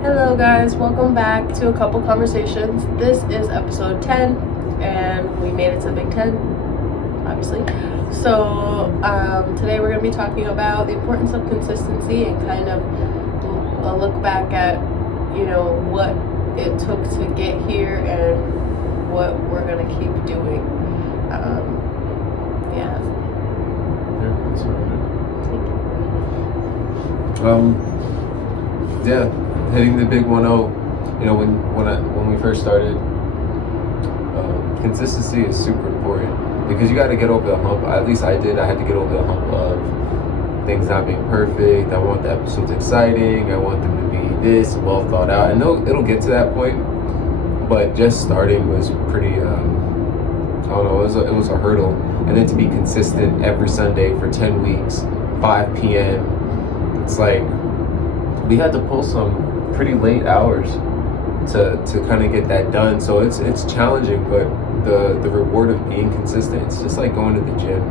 Hello guys, welcome back to A Couple Conversations. This is episode 10 and we made it to the Big 10, obviously. So today we're going to be talking about the importance of consistency and kind of a look back at, what it took to get here and what we're going to keep doing. Yeah, that's right. Hitting the big 1-0. When we first started, consistency is super important because you got to get over the hump. At least I did. I had to get over the hump of things not being perfect. I want the episodes exciting. I want them to be this well thought out. And it'll get to that point, but just starting was pretty. I don't know. It was a hurdle, and then to be consistent every Sunday for 10 weeks, 5 p.m. It's like we had to pull some pretty late hours to kind of get that done. So it's challenging, but the reward of being consistent, it's just like going to the gym.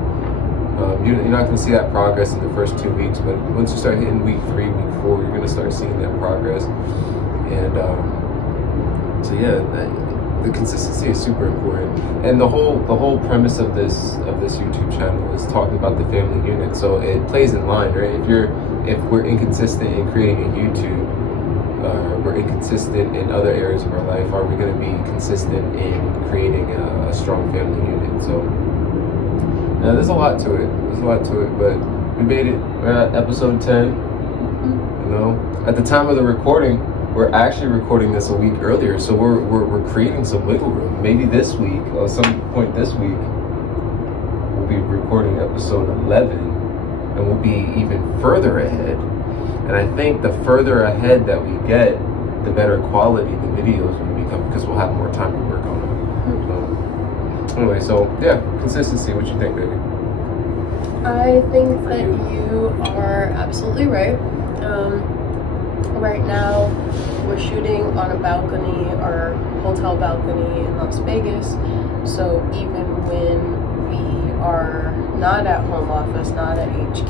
You're not going to see that progress in the first 2 weeks, but once you start hitting week 3, week 4, you're going to start seeing that progress. And the consistency is super important. And the whole premise of this YouTube channel is talking about the family unit. So it plays in line, right? If we're inconsistent in creating a YouTube, we're inconsistent in other areas of our life, are we going to be consistent in creating a strong family unit? So there's a lot to it. But we made it. We're at episode 10. At the time of the recording, we're actually recording this a week earlier, so we're creating some wiggle room. Maybe this week, or some point this week, we'll be recording episode 11, and we'll be even further ahead. And I think the further ahead that we get, the better quality the videos will become because we'll have more time to work on them. Consistency. What you think, baby? I think that you are absolutely right. Right now, we're shooting on a balcony, our hotel balcony in Las Vegas. So even when we are not at home office, not at HQ,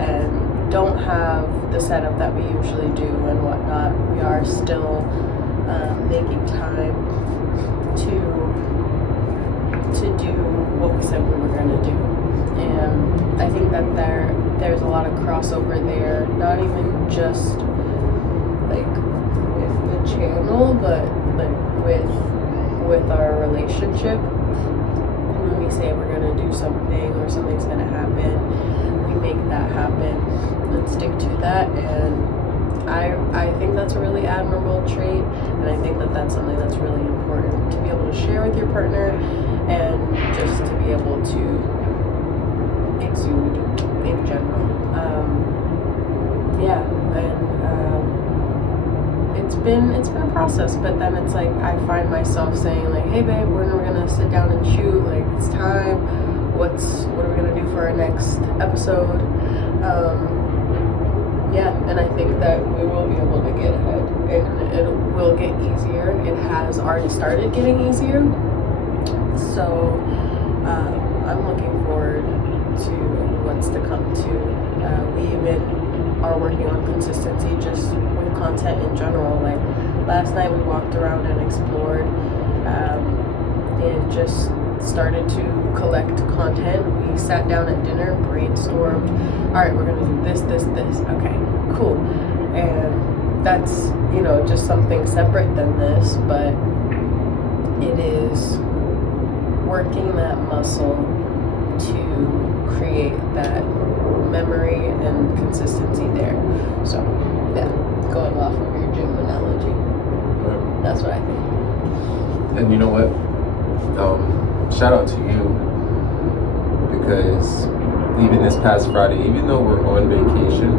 and don't have the setup that we usually do and whatnot, we are still making time to do what we said we were going to do. And I think that there's a lot of crossover there, not even just like with the channel, but like with our relationship. When we say we're going to do something or something's going to happen, we make that happen and stick to that. And I think that's a really admirable trait, and I think that that's something that's really important to be able to share with your partner and just to be able to exude in general. It's been a process, but then it's like I find myself saying like, hey babe, when are we gonna sit down and shoot? Like, it's time. What are we gonna do for our next episode? And I think that we will be able to get ahead, and it will get easier. It has already started getting easier. So I'm looking forward to what's to come too. We even are working on consistency just with content in general. Like last night we walked around and explored and just started to collect content. We sat down at dinner, brainstormed, all right, we're gonna do this. Okay, cool. And that's, just something separate than this, but it is working that muscle to create that memory and consistency there. So going off of your gym analogy, that's what I think. And you know what, shout out to you, because even this past Friday, even though we're on vacation,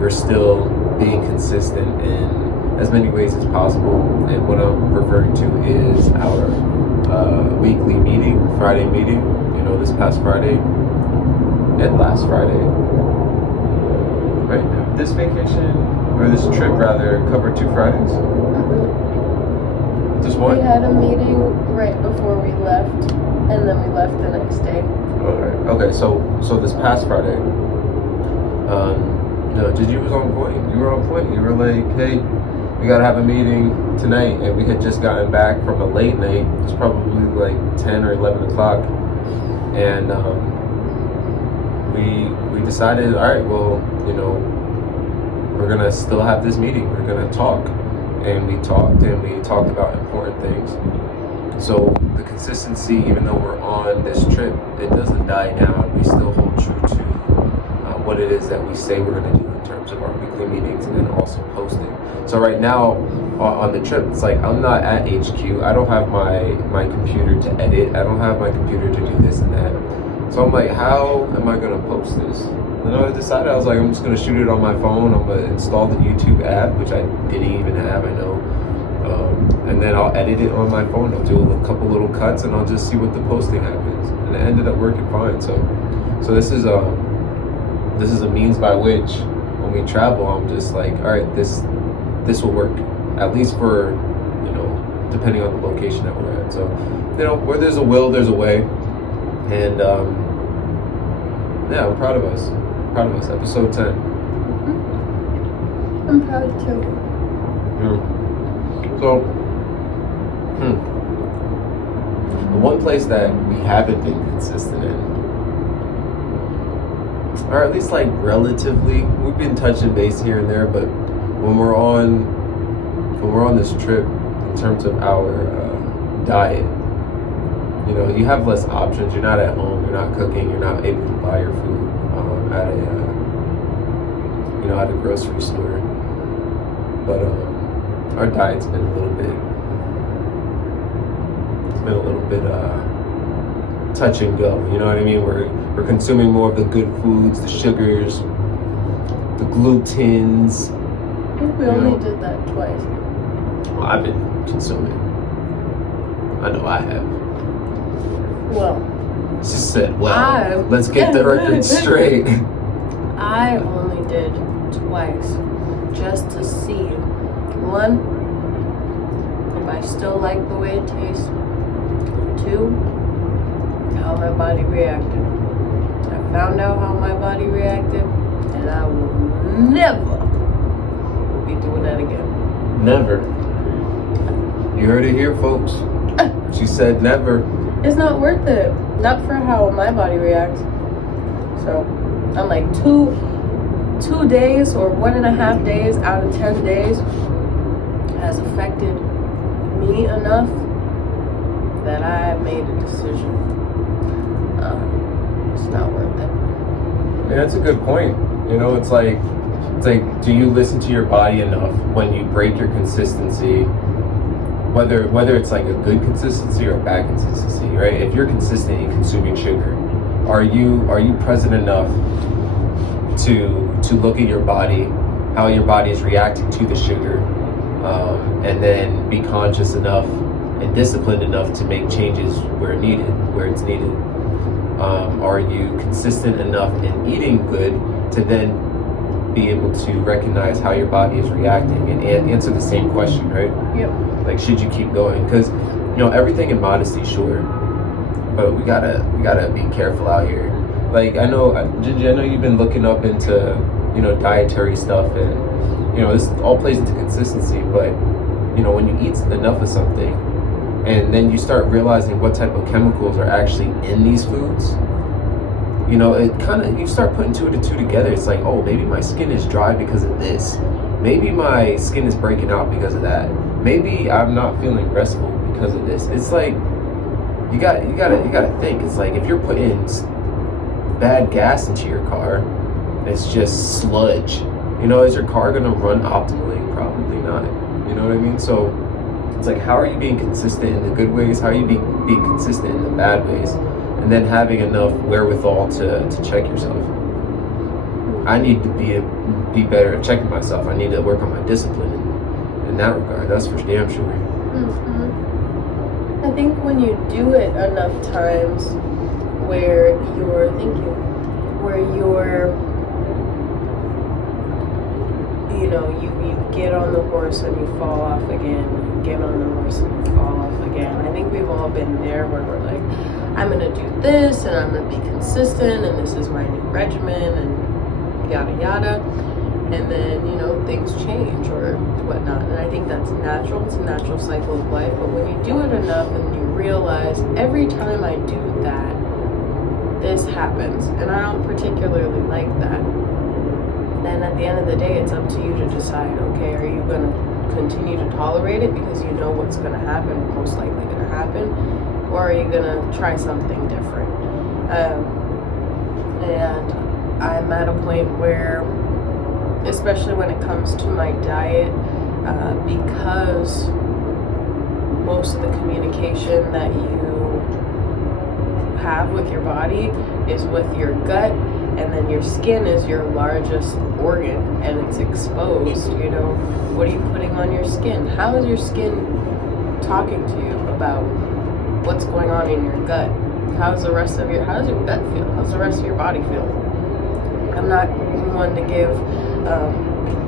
we're still being consistent in as many ways as possible. And what I'm referring to is our weekly meeting, Friday meeting, this past Friday and last Friday, right? This vacation, or this trip rather, covered 2 Fridays? Just one? We had a meeting right before we left, and then we left the next day. Okay, so this past Friday, No, Gigi was on point. You were on point. You were like, hey, we gotta have a meeting tonight, and we had just gotten back from a late night. It was probably like 10 or 11 o'clock, and we decided, all right, well, you know, we're gonna still have this meeting. We're gonna talk, and we talked about important things. So the consistency, even though we're on this trip, it doesn't die down. We still hold true to what it is that we say we're going to do in terms of our weekly meetings, and then also posting. So right now on the trip, it's like I'm not at HQ. I don't have my computer to edit. I don't have my computer to do this and that. So I'm like, how am I going to post this? And I decided, I was like, I'm just going to shoot it on my phone. I'm going to install the YouTube app, which I didn't even have, I know. And then I'll edit it on my phone. I'll do a couple little cuts, and I'll just see what the posting happens. And it ended up working fine. So this is a means by which when we travel, I'm just like, all right, this will work, at least for, you know, depending on the location that we're at. So, you know, where there's a will, there's a way. And yeah, I'm proud of us. Episode 10. I'm proud too. Yeah. So, the one place that we haven't been consistent in, or at least like relatively, we've been touching base here and there, but when we're on this trip, in terms of our diet, you know, you have less options. You're not at home. You're not cooking. You're not able to buy your food at a grocery store. But our diet's been a little bit touch and go. You know what I mean? We're consuming more of the good foods, the sugars, the glutens. I think we only did that twice. Well, I've been consuming. I know I have. Well, she said, well, let's get the record straight. I only did twice, just to see, one, if I still like the way it tastes, two, how my body reacted. I found out how my body reacted, and I will never be doing that again. Never. You heard it here, folks. She said never. It's not worth it. Not for how my body reacts. So I'm like 2 days or 1.5 days out of 10 days has affected me enough that I made a decision. It's not worth it. Yeah, that's a good point. You know, it's like, do you listen to your body enough when you break your consistency? Whether it's like a good consistency or a bad consistency, right? If you're consistent in consuming sugar, are you present enough to look at your body, how your body is reacting to the sugar, and then be conscious enough and disciplined enough to make changes where it's needed? Are you consistent enough in eating good to then be able to recognize how your body is reacting and answer the same question, right? Yep. Like, should you keep going? Because, you know, everything in modesty, sure, but we gotta be careful out here. Like, I know, Gigi, I know you've been looking up into, you know, dietary stuff, and, you know, this all plays into consistency. But, you know, when you eat enough of something, and then you start realizing what type of chemicals are actually in these foods, you know, you start putting 2 and 2 together. It's like, oh, maybe my skin is dry because of this. Maybe my skin is breaking out because of that. Maybe I'm not feeling restful because of this. It's like, you gotta think. It's like, if you're putting bad gas into your car, it's just sludge. You know, is your car gonna run optimally? Probably not. You know what I mean? So it's like, how are you being consistent in the good ways? How are you being consistent in the bad ways? And then having enough wherewithal to check yourself. I need to be better at checking myself. I need to work on my discipline in that regard. That's for damn sure. Mm-hmm. I think when you do it enough times where you're you know, you get on the horse and you fall off again, you get on the horse and you fall off again. I think we've all been there where we're like, I'm gonna do this and I'm gonna be consistent and this is my new regimen and yada yada. and then, you know, things change or whatnot. And I think that's natural. It's a natural cycle of life. But when you do it enough and you realize every time I do that, this happens, and I don't particularly like that, then at the end of the day, it's up to you to decide, okay, are you going to continue to tolerate it because you know what's going to happen, most likely going to happen, or are you going to try something different? And I'm at a point where, especially when it comes to my diet, because most of the communication that you have with your body is with your gut, and then your skin is your largest organ and it's exposed. You know, what are you putting on your skin? How is your skin talking to you about what's going on in your gut? How does your gut feel? How's the rest of your body feel? I'm not one to give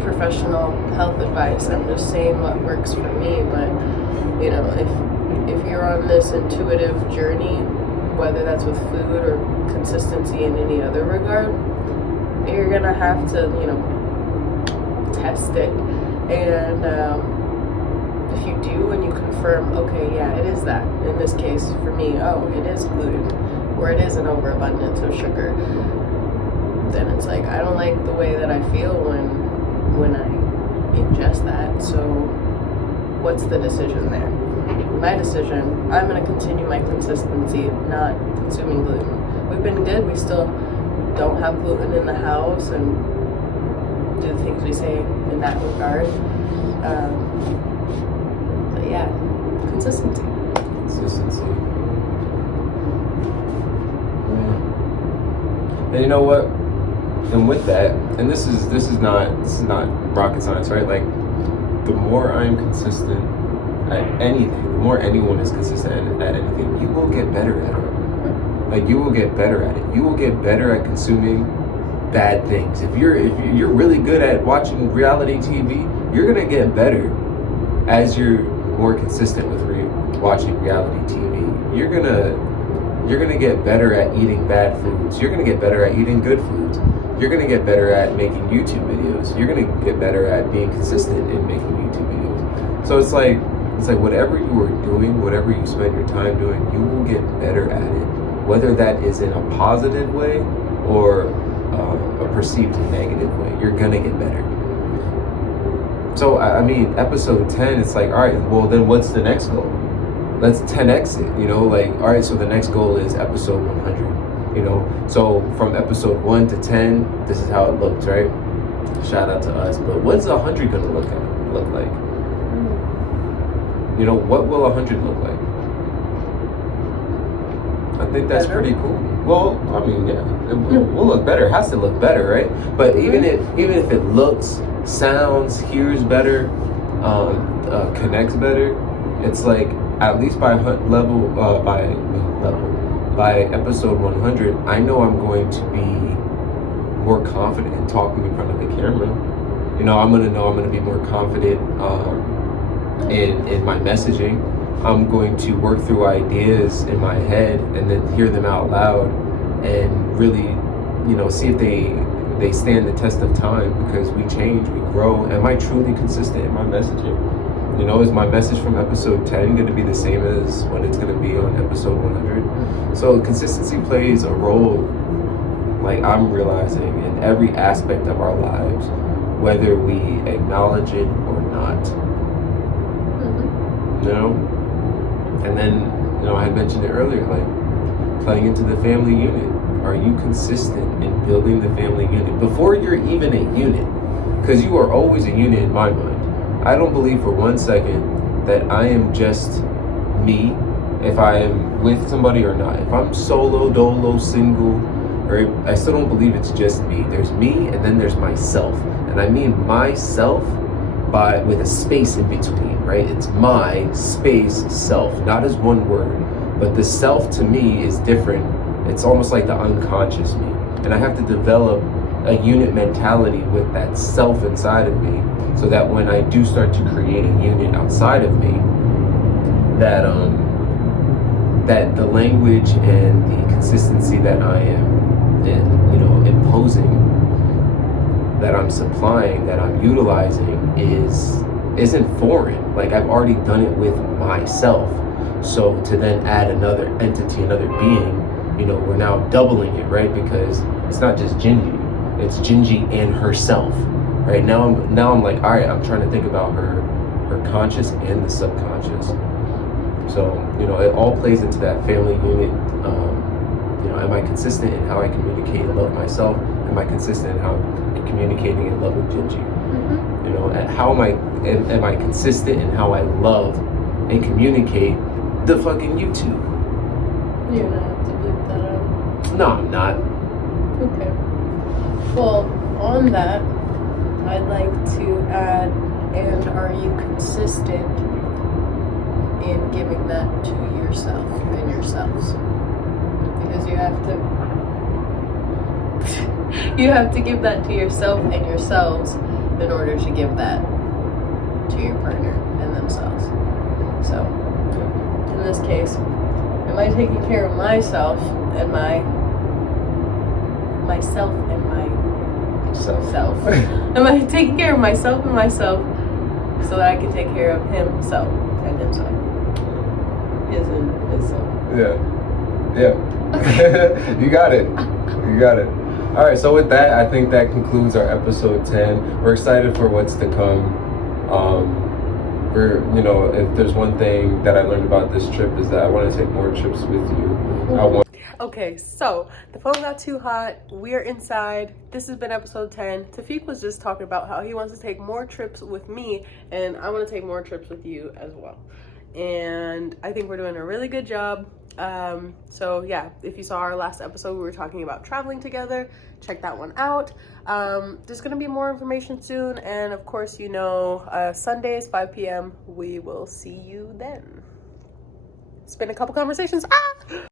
professional health advice. I'm just saying what works for me. But you know, if you're on this intuitive journey, whether that's with food or consistency in any other regard, you're gonna have to, you know, test it. And if you do and you confirm, okay, yeah, it is that. In this case, for me, oh, it is gluten, or it is an overabundance of sugar. Then it's like, I don't like the way that I feel when I ingest that. So what's the decision there? My decision, I'm going to continue my consistency of not consuming gluten. We've been good. We still don't have gluten in the house and do the things we say in that regard. But yeah, consistency. Consistency. Yeah. And you know what? And with that, and this is not rocket science, right? Like, the more I'm consistent at anything, the more anyone is consistent at anything, you will get better at it. Like, you will get better at it. You will get better at consuming bad things. If you're really good at watching reality TV, you're gonna get better as you're more consistent with watching reality TV. You're gonna get better at eating bad foods. You're gonna get better at eating good foods. You're gonna get better at making YouTube videos. You're gonna get better at being consistent in making YouTube videos. So it's like whatever you are doing, whatever you spend your time doing, you will get better at it. Whether that is in a positive way or a perceived negative way, you're gonna get better. So I mean, episode 10, it's like, all right, well then what's the next goal? Let's 10x it, you know, like, all right, so the next goal is episode 100, you know? So from episode 1 to 10, this is how it looks, right? Shout out to us. But what's 100 gonna look like? You know, what will 100 look like? I think that's pretty cool. Well, I mean, yeah, it will look better. It has to look better, right? But even if it looks, sounds, hears better, connects better, it's like, at least by episode 100, I know I'm going to be more confident in talking in front of the camera. You know, I'm gonna be more confident in my messaging. I'm going to work through ideas in my head and then hear them out loud and really, you know, see if they stand the test of time, because we change, we grow. Am I truly consistent in my messaging? You know, is my message from episode 10 going to be the same as what it's going to be on episode 100? So consistency plays a role, like I'm realizing, in every aspect of our lives, whether we acknowledge it or not. You know? And then, you know, I had mentioned it earlier, like playing into the family unit. Are you consistent in building the family unit before you're even a unit? Because you are always a unit in my mind. I don't believe for 1 second that I am just me if I am with somebody or not. If I'm solo, dolo, single, or I still don't believe it's just me. There's me and then there's myself. And I mean myself with a space in between, right? It's my space self, not as one word, but the self to me is different. It's almost like the unconscious me. And I have to develop a unit mentality with that self inside of me, so that when I do start to create a unit outside of me, that that the language and the consistency that I am, you know, imposing that I'm supplying, that I'm utilizing isn't foreign. Like, I've already done it with myself. So to then add another entity, another being, you know, we're now doubling it, right? Because it's not just Gingy, it's Gingy and herself, right? Now I'm like, all right, I'm trying to think about her conscious and the subconscious. So, you know, it all plays into that family unit. You know, am I consistent in how I communicate and love myself? Am I consistent in how I'm communicating and love with Gingy? Mm-hmm. You know, and how am I consistent in how I love and communicate the fucking YouTube? You're gonna have to bleep that out. No, I'm not. Okay. Well, on that, I'd like to add, and are you consistent in giving that to yourself and yourselves? Because you have to give that to yourself and yourselves in order to give that to your partner and themselves. So, in this case, am I taking care of myself and myself and myself? Am I taking care of myself and myself so that I can take care of himself and himself? His and himself. Yeah. You got it. All right, so with that, I think that concludes our episode 10. We're excited for what's to come. You know, if there's one thing that I learned about this trip is that I want to take more trips with you. Okay, so the phone got too hot. We're inside. This has been episode 10. Tafiq was just talking about how he wants to take more trips with me, and I want to take more trips with you as well. And I think we're doing a really good job. So yeah, if you saw our last episode, we were talking about traveling together. Check that one out. There's gonna be more information soon, and of course, you know, Sundays 5 p.m. we will see you then. It's been a couple conversations.